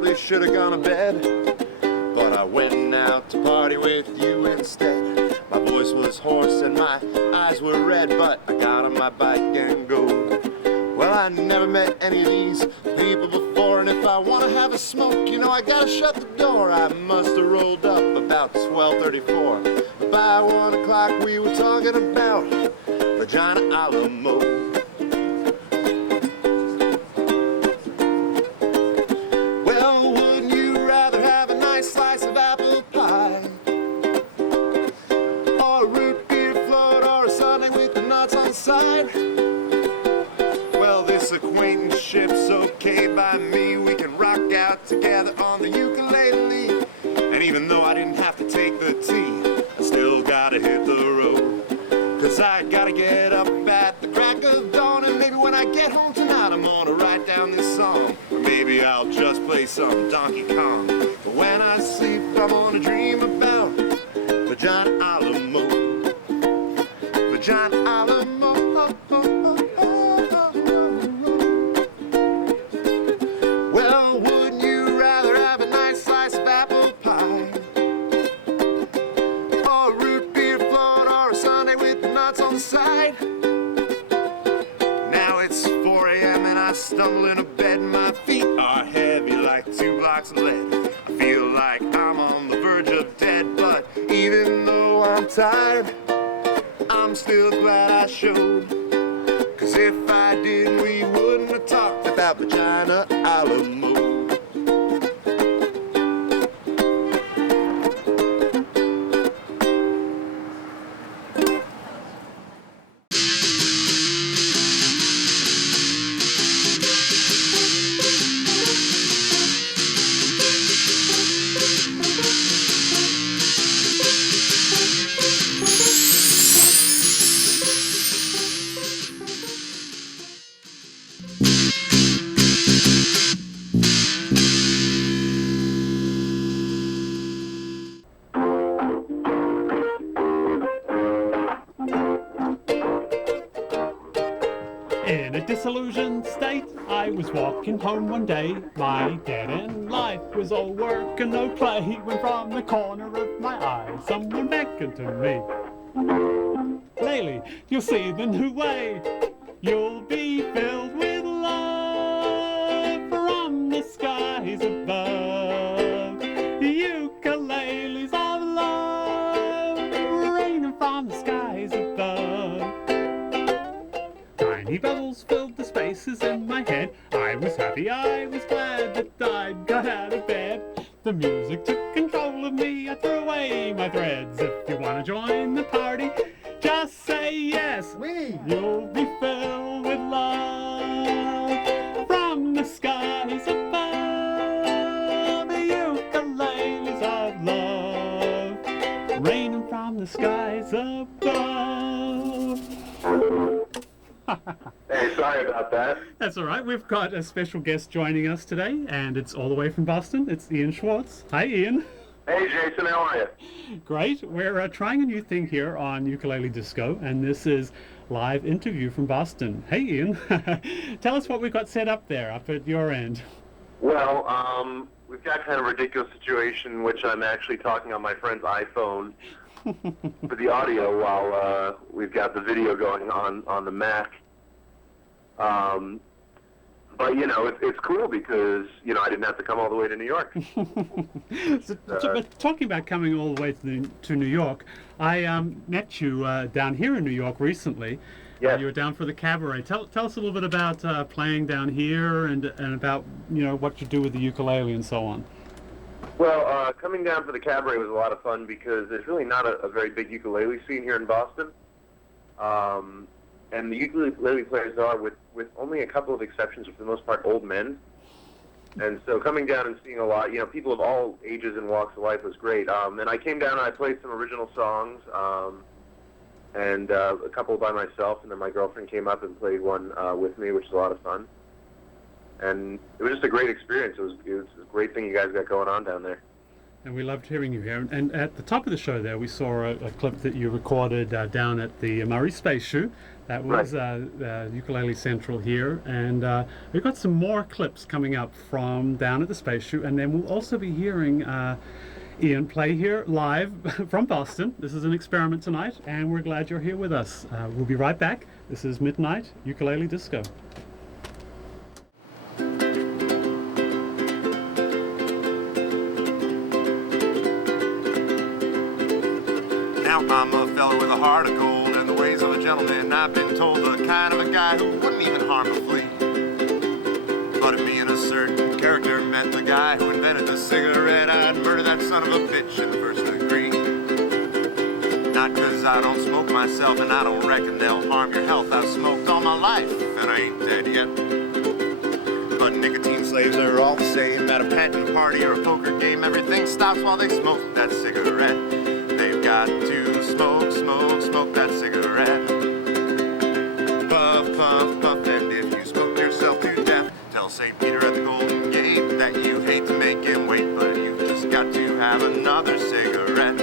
probably should have gone to bed, but I went out to party with you instead. My voice was hoarse and my eyes were red, but I got on my bike and go. Well, I never met any of these people before, and if I want to have a smoke, you know I gotta shut the door. I must have rolled up about 12:34. By 1 o'clock we were talking about Vagina Alamo. Well, wouldn't you rather have a nice slice of apple pie, or a root beer float, or a sundae with the nuts on the side? Well, this acquaintanceship's okay by me. We can rock out together on the ukulele. And even though I didn't have to take the tea, I still gotta hit the road. 'Cause I gotta get up at the crack of dawn, and maybe when I get home tonight I'm gonna write down this song. Or maybe I'll just play some Donkey Kong. But when I sleep I'm gonna dream about Vagina Alamo. Vagina Alamo. Well, wouldn't you rather have a nice slice of apple pie, or a root beer float, or a sundae with the nuts on the side? Now it's 4 a.m. and I stumble into bed. My feet are heavy like 2 blocks of lead. I feel like I'm on the verge of dead, but even though I'm tired, I'm still glad I showed. 'Cause if I did, we wouldn't have talked about Vagina Alamo. In a disillusioned state, I was walking home one day. My dead-end life was all work and no play, when from the corner of my eye someone beckoned to me. Lately, you'll see the new way. You'll be filled with love from the skies above. Ukuleles of love raining from the skies above. Tiny bubbles filled the spaces in my head. I was happy, I was glad that I'd got out of bed. The music took control of me, I threw away my threads. If you want to join the party, just say yes. You'll be filled with love from the skies above. The ukuleles of love raining from the skies above. Hey, sorry about that. That's all right. We've got a special guest joining us today, and it's all the way from Boston. It's Ian Schwartz. Hi, Ian. Hey, Jason, how are you? Great. We're trying a new thing here on Ukulele Disco, and this is live interview from Boston. Hey, Ian. Tell us what we've got set up there, up at your end. Well, we've got kind of a ridiculous situation in which I'm actually talking on my friend's iPhone for the audio while we've got the video going on the Mac. But, you know, it's cool because, you know, I didn't have to come all the way to New York. But talking about coming all the way to New York, I met you down here in New York recently. Yes. You were down for the cabaret. Tell us a little bit about playing down here and about, you know, what you do with the ukulele and so on. Well, coming down for the cabaret was a lot of fun because there's really not a very big ukulele scene here in Boston. And the ukulele players are, with only a couple of exceptions, for the most part, old men. And so coming down and seeing a lot, you know, people of all ages and walks of life was great. And I came down and I played some original songs, and a couple by myself, and then my girlfriend came up and played one with me, which was a lot of fun. And it was just a great experience. It was a great thing you guys got going on down there. And we loved hearing you here. And at the top of the show there, we saw a clip that you recorded down at the Murray Space Shoe. That was Ukulele Central here. And we've got some more clips coming up from down at the Space Shoe. And then we'll also be hearing Ian play here live from Boston. This is an experiment tonight, and we're glad you're here with us. We'll be right back. This is Midnight Ukulele Disco. Now I'm a fella with a heart of gold and the ways of a gentleman. I've been told the kind of a guy who wouldn't even harm a flea. But if being a certain character meant the guy who invented the cigarette, I'd murder that son of a bitch in the first degree. Not 'cause I don't smoke myself and I don't reckon they'll harm your health. I've smoked all my life and I ain't dead yet. But nicotine slaves are all the same. At a pageant party or a poker game, everything stops while they smoke that cigarette. They've got to smoke, smoke, smoke that cigarette. Puff, puff, puff, and if you smoke yourself to death, tell St. Peter at the Golden Gate that you hate to make him wait, but you've just got to have another cigarette.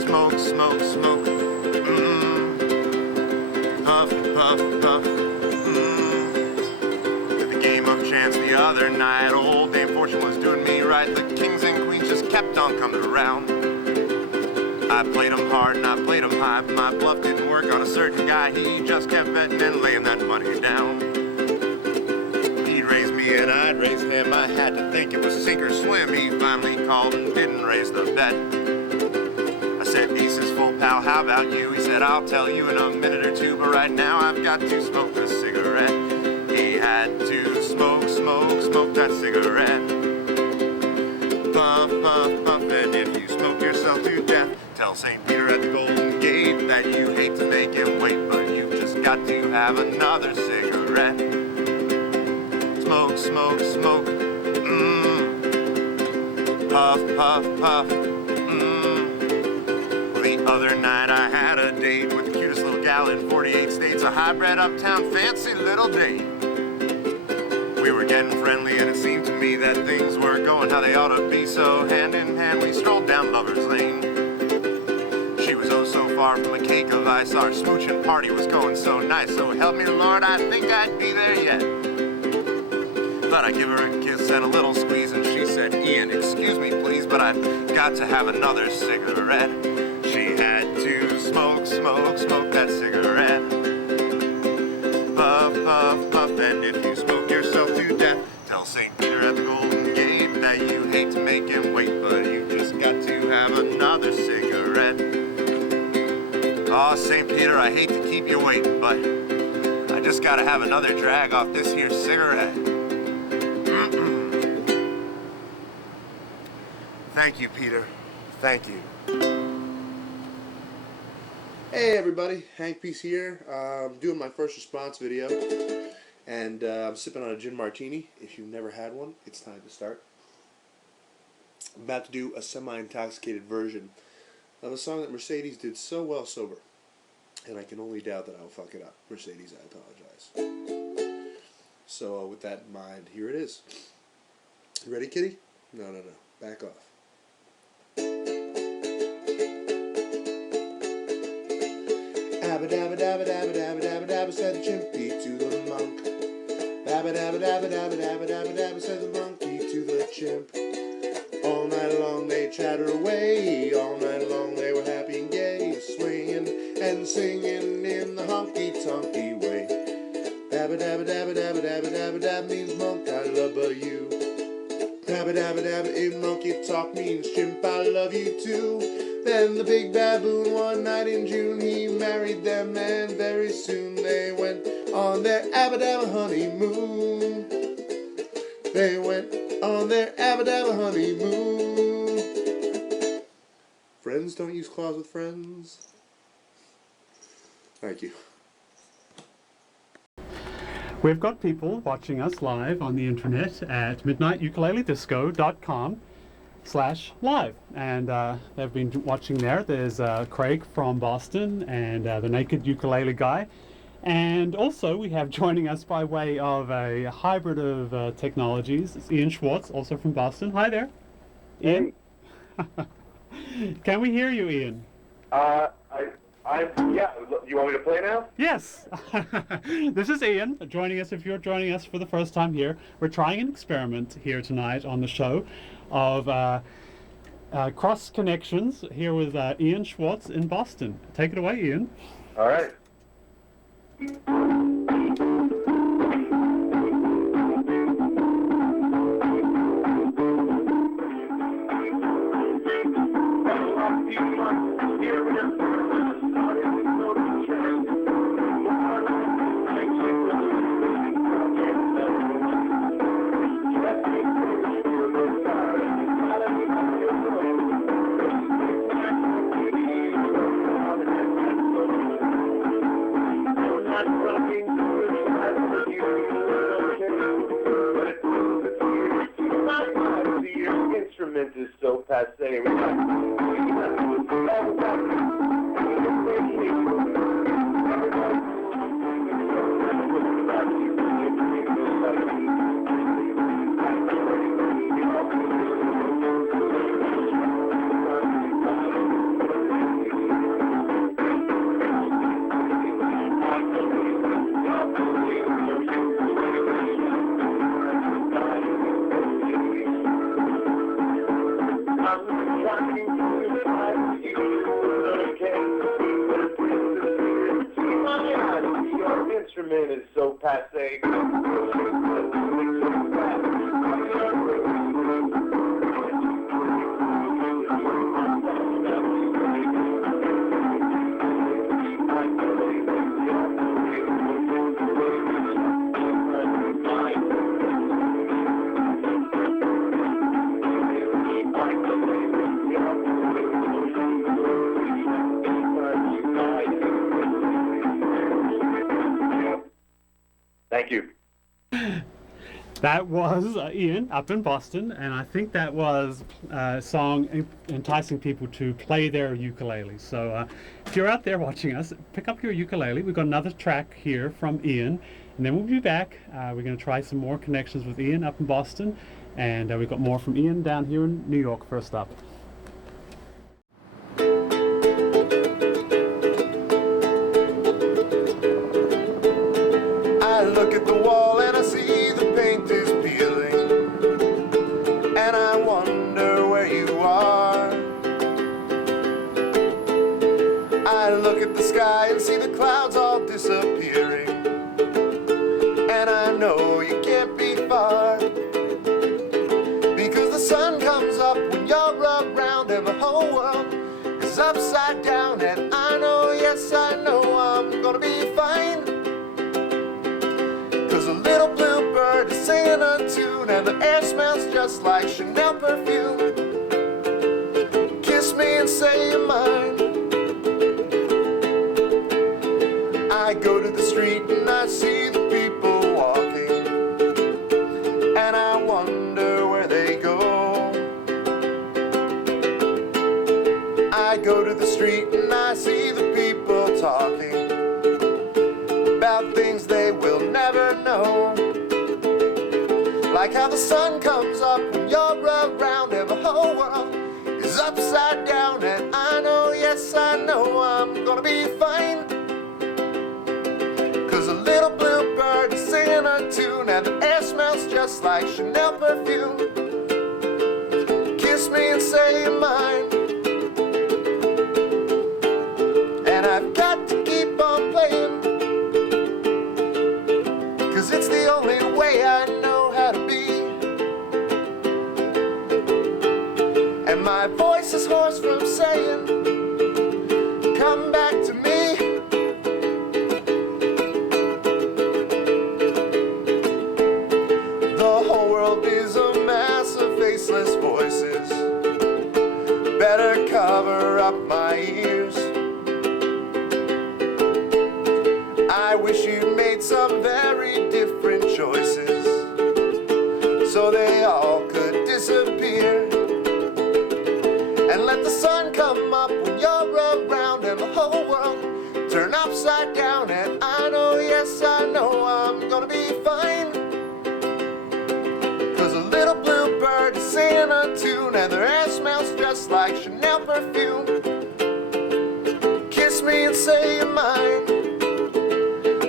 Smoke, smoke, smoke, puff, puff, puff, At the game of chance the other night, old Dame Fortune was doing me right. The kings and queens just kept on coming around. I played him hard and I played him high, but my bluff didn't work on a certain guy. He just kept betting and laying that money down. He'd raise me and I'd raise him. I had to think it was sink or swim. He finally called and didn't raise the bet. I said, "Aces full, pal, how about you?" He said, "I'll tell you in a minute or two, but right now I've got to smoke a cigarette." He had to smoke, smoke, smoke that cigarette. Puff, puff, puff, and if you smoke yourself to death, tell St. Peter at the Golden Gate that you hate to make him wait, but you've just got to have another cigarette. Smoke, smoke, smoke, puff, puff, puff, Well, the other night I had a date with the cutest little gal in 48 states, a hybrid uptown fancy little date. We were getting friendly and it seemed to me that things were going how they ought to be, so hand in hand we strolled down Lover's Lane. She was oh so far from a cake of ice, our smooching party was going so nice, so help me Lord, I think I'd be there yet. But I give her a kiss and a little squeeze and she said, "Ian, excuse me please, but I've got to have another cigarette." She had to smoke, smoke, smoke that cigarette. Puff, puff, puff, and if you smoke yourself to death, tell St. Peter at the Golden Gate that you hate to make him wait, but you just got to have another cigarette. Oh, St. Peter, I hate to keep you waiting, but I just gotta have another drag off this here cigarette. Thank you, Peter. Thank you. Hey everybody, Hank Peace here. I'm doing my first response video, and I'm sipping on a gin martini. If you've never had one, it's time to start. I'm about to do a semi-intoxicated version of a song that Mercedes did so well sober, and I can only doubt that I'll fuck it up. Mercedes, I apologize. So with that in mind, here it is. You ready, kitty? No, back off. Abba dabba dabba dabba dabba dabba dabba, said the chimpy to the monk. Dabba dabba dabba dabba dabba dabba dabba, said the monkey to the chimp. All night long they chatter away, all night long they were happy and gay, swinging and singing in the honky-tonky way. Dabba dabba dabba dabba dabba dabba dabba means monk, I love you. Dabba dabba dabba in monkey talk means chimp, I love you too. Then the big baboon one night in June, he married them, and very soon they went on their abba dabba honeymoon. They went on their abba dabba honeymoon. Friends don't use claws with friends. Thank you. We've got people watching us live on the internet at midnightukulele.disco.com/live, and they've been watching there. There's Craig from Boston and the Naked Ukulele Guy, and also we have joining us by way of a hybrid of technologies, it's Ian Schwartz, also from Boston. Hi there. Ian? Can we hear you, Ian? Yeah. You want me to play now? Yes. This is Ian joining us. If you're joining us for the first time here, we're trying an experiment here tonight on the show of cross connections here with Ian Schwartz in Boston. Take it away, Ian. All right. Instrument is so passe. Instrument is so passe. Thank you. That was Ian up in Boston, and I think that was a song enticing people to play their ukulele. So if you're out there watching us, pick up your ukulele. We've got another track here from Ian, and then we'll be back. We're going to try some more connections with Ian up in Boston, and we've got more from Ian down here in New York first up. I look at the wall and I see the paint is peeling, and I wonder where you are. I look at the sky and see the clouds all disappearing, and I know you can't be far, because the sun comes up when you're around and the whole world is upside down, and I know, yes I know I'm gonna be fine. A little blue bird is singing a tune, and the air smells just like Chanel perfume. Kiss me and say you're mine. I go to the street and I see the people walking, and I wonder where they go. I go to the street and I see the people talking about things they will never know, like how the sun comes up when you're around and the whole world is upside down, and I know, yes I know I'm gonna be fine, 'cause a little blue bird is singing a tune, and the air smells just like Chanel perfume. Kiss me and say you're mine, and I've got to keep on playing, 'cause it's the only way I know how to be. And my voice is hoarse from saying, come back to me. The whole world is a mass of faceless voices. Better cover up my ears. I wish you'd made some very different choices, so they all could disappear, and let the sun come up when you're around and the whole world turn upside down, and I know, yes I know I'm gonna be fine, 'cause a little blue bird is singing a tune, and they're perfume. Kiss me and say you're mine.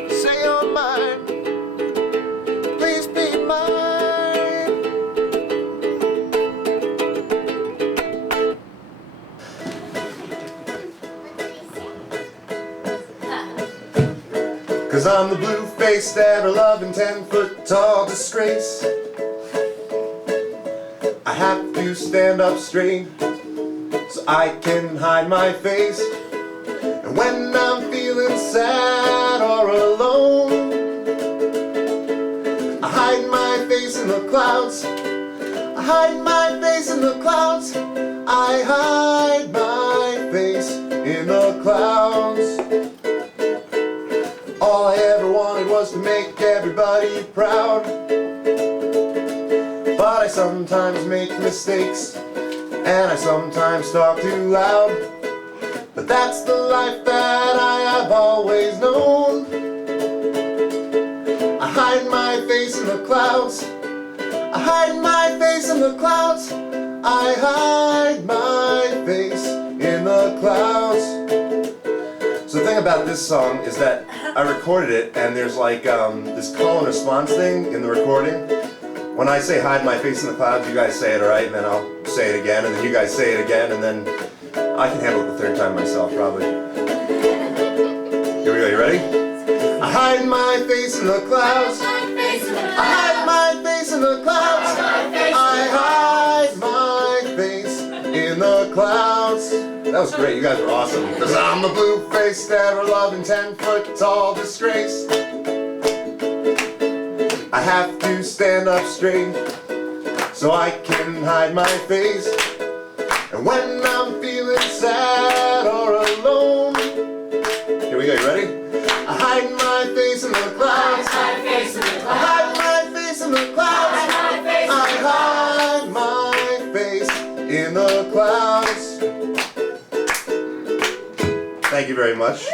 Say you're mine. Please be mine. 'Cause I'm the blue-faced, ever-loving, 10-foot tall disgrace. I have to stand up straight so I can hide my face. And when I'm feeling sad or alone, I hide my face in the clouds. I hide my face in the clouds. I hide my face in the clouds. All I ever wanted was to make everybody proud. But I sometimes make mistakes, and I sometimes talk too loud. But that's the life that I have always known. I hide my face in the clouds. I hide my face in the clouds. I hide my face in the clouds. So the thing about this song is that I recorded it, and there's like this call and response thing in the recording. When I say hide my face in the clouds, you guys say it, alright? And then I'll say it again, and then you guys say it again, and then I can handle it the third time myself, probably. Here we go, you ready? I hide my face in the clouds. I hide my face in the clouds. I hide my face in the clouds. That was great, you guys were awesome. 'Cause I'm the blue-faced, ever-loving, 10-foot tall disgrace. I have to stand up straight so I can hide my face. And when I'm feeling sad or alone, here we go, you ready? I hide my face in the clouds. I hide my face in the clouds. I hide my face in the clouds. I hide my face in the clouds. Thank you very much.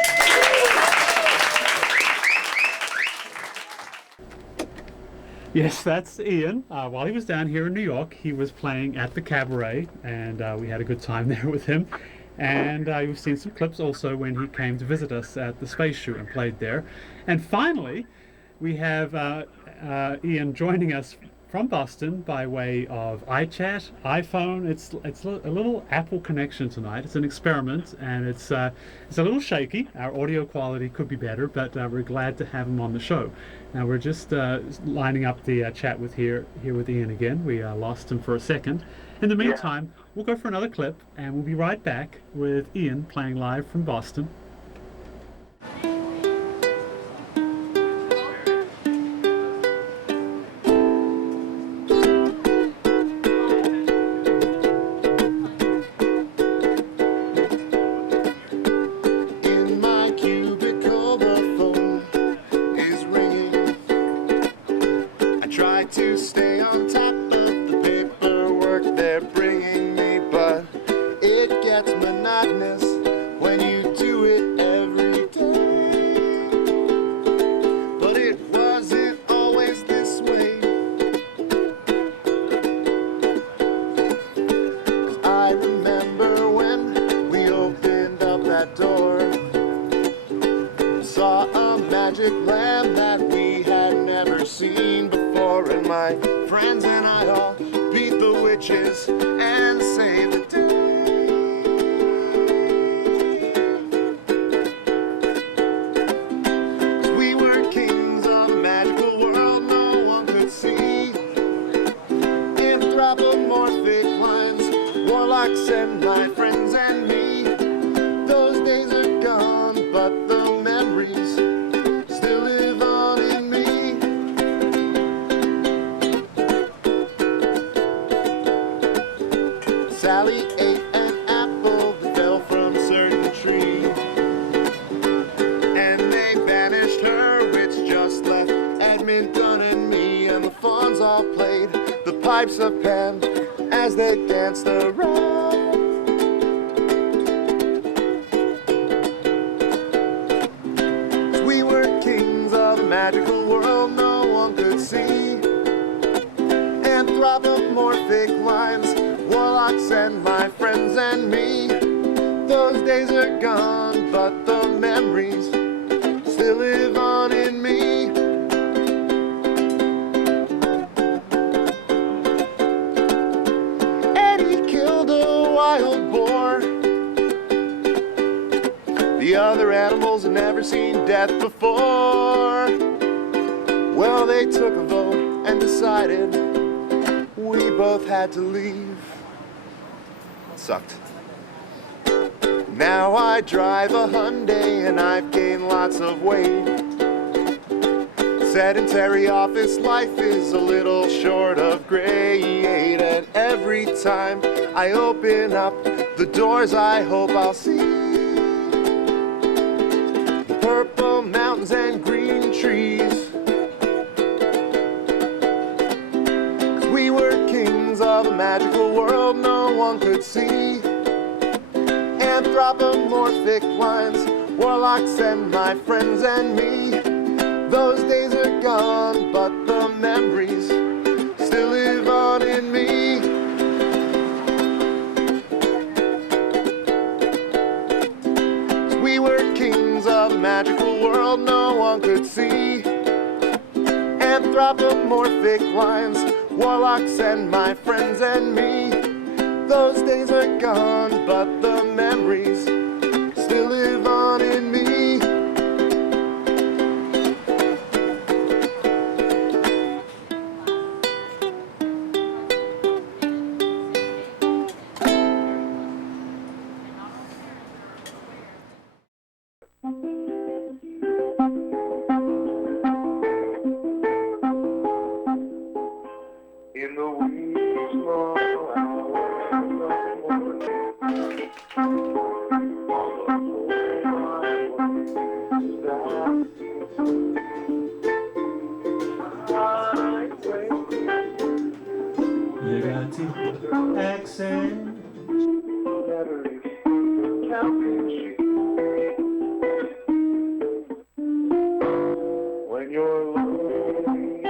Yes, that's Ian. While he was down here in New York, he was playing at the Cabaret, and we had a good time there with him. And you've seen some clips also when he came to visit us at the Space Shoot and played there. And finally, we have Ian joining us from Boston by way of iChat, iPhone. It's a little Apple connection tonight. It's an experiment, and it's a little shaky. Our audio quality could be better, but we're glad to have him on the show. Now we're just lining up the chat here with Ian again. We lost him for a second. In the meantime, we'll go for another clip, and we'll be right back with Ian playing live from Boston. To stay on top of the paperwork they're bringing me, but it gets monotonous when you do it every day. But it wasn't always this way. 'Cause I remember when we opened up that door, saw a magic lamp that we had never seen before. And my friends and I all beat the witches and saved the day. 'Cause we were kings of a magical world no one could see. Anthropomorphic lines, warlocks and my friends and me. Those days are gone, but the memories still live on in me. Sally ate an apple that fell from a certain tree, and they banished her, which just left Edmonton and me. And the fawns all played the pipes of Pan as they danced around. 'Cause we were kings of a magical world no one could see. Anthropomorphic lines, warlocks and my friends and me. days are gone, but the memories still live on in me. Eddie killed a wild boar. The other animals had never seen death before. Well, they took a vote and decided we both had to leave. Sucked. Now I drive a Hyundai and I've gained lots of weight. Sedentary office life is a little short of great. And every time I open up the doors, I hope I'll see purple mountains and green trees. 'Cause we were kings of a magical world no one could see. Anthropomorphic lines, warlocks and my friends and me. Those days are gone, but the memories still live on in me. We were kings of a magical world no one could see. Anthropomorphic lines, warlocks and my friends and me. Those days are gone, but the memories still live on in me. In the wee small accent. When you're lonely,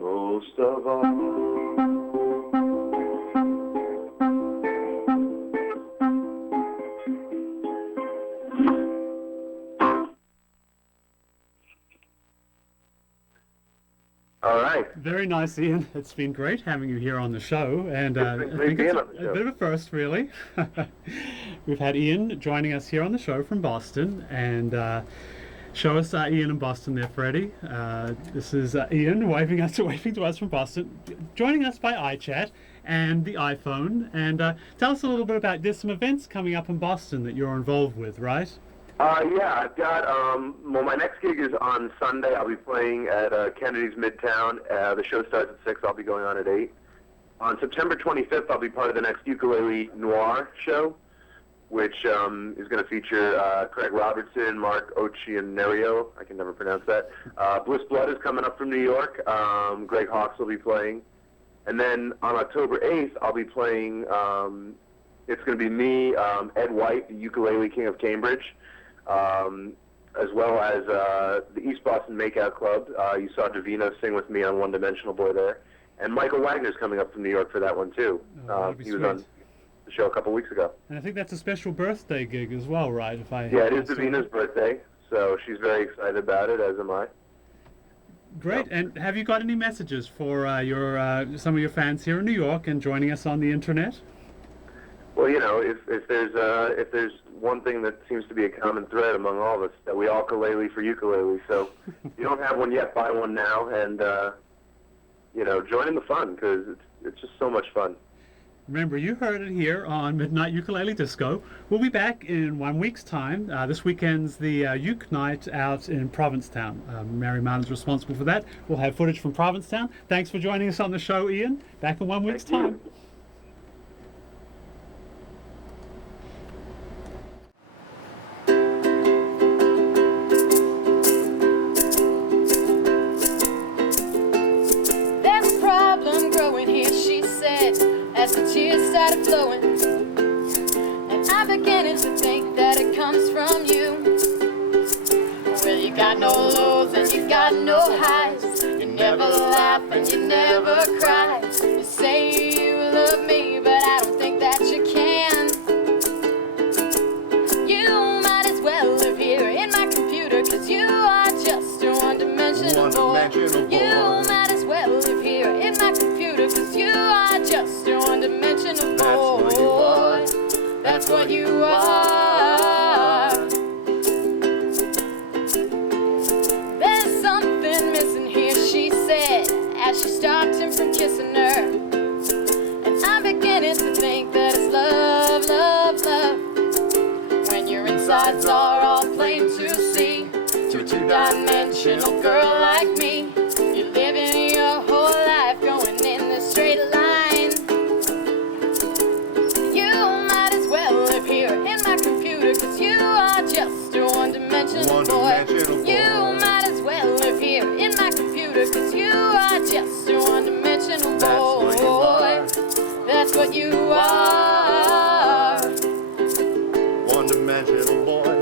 most of all. All right. Very nice, Ian. It's been great having you here on the show, and I great think being it's on the show. a bit of a first, really. We've had Ian joining us here on the show from Boston, and show us Ian in Boston there, Freddie. This is Ian waving to us from Boston, joining us by iChat and the iPhone. And tell us a little bit about, there's some events coming up in Boston that you're involved with, right? Yeah, I've got, well, my next gig is on Sunday. I'll be playing at Kennedy's Midtown. The show starts at 6. I'll be going on at 8. On September 25th, I'll be part of the next Ukulele Noir show, which is going to feature Craig Robertson, Mark Occhionerio, I can never pronounce that. Bliss Blood is coming up from New York. Greg Hawkes will be playing. And then on October 8th, I'll be playing, it's going to be me, Ed White, the Ukulele King of Cambridge, as well as the East Boston Makeout Club. You saw Davina sing with me on One Dimensional Boy there. And Michael Wagner's coming up from New York for that one, too. He was on the show a couple weeks ago. And I think that's a special birthday gig as well, right? Yeah, it is Davina's birthday, so she's very excited about it, as am I. Great. And have you got any messages for some of your fans here in New York and joining us on the internet? Well, you know, if there's one thing that seems to be a common thread among all of us, that we all ukulele for ukulele. So if you don't have one yet, buy one now, and you know, join in the fun, because it's just so much fun. Remember, you heard it here on Midnight Ukulele Disco. We'll be back in 1 week's time. This weekend's the Uke Night out in Provincetown. Mary Martin's responsible for that. We'll have footage from Provincetown. Thanks for joining us on the show, Ian. Back in 1 week's time. There's a problem growing here, she said. flowing, and I'm beginning to think that it comes from you. Well, you got no lows and you got no highs. You never laugh and you never cry. You say you love me, but I don't think that you can. You might as well live here in my computer, 'cause you are just a one-dimensional boy. You might as well live here in my computer, 'cause you are just a one-dimensional boy. That's what you are. There's something missing here, she said, as she stopped him from kissing her. And I'm beginning to think that it's love, love, love. When your insides are all plain to see, to a two-dimensional girl like me, you're living your whole life going in a straight line. You might as well live here in my computer, 'cause you are just a one-dimensional boy. You might as well live here in my computer, 'cause you are just a one-dimensional boy. That's what you are. One-dimensional boy.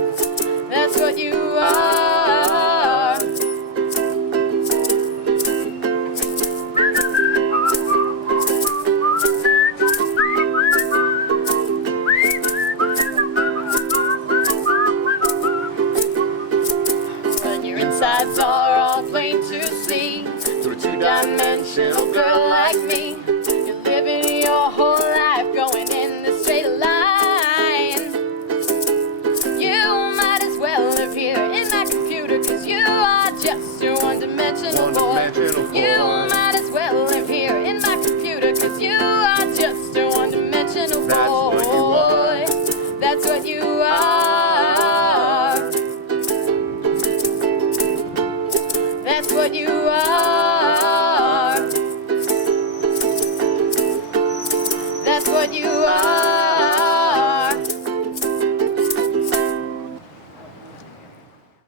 That's what you are. When your insides are all plain to see, through a two-dimensional girl like me, you're living your whole life going in the straight line. You might as well live here in my computer, 'cause you are just a one-dimensional boy. You might as well live here in my computer, 'cause you are just a one-dimensional boy. That's what you are. That's what you are.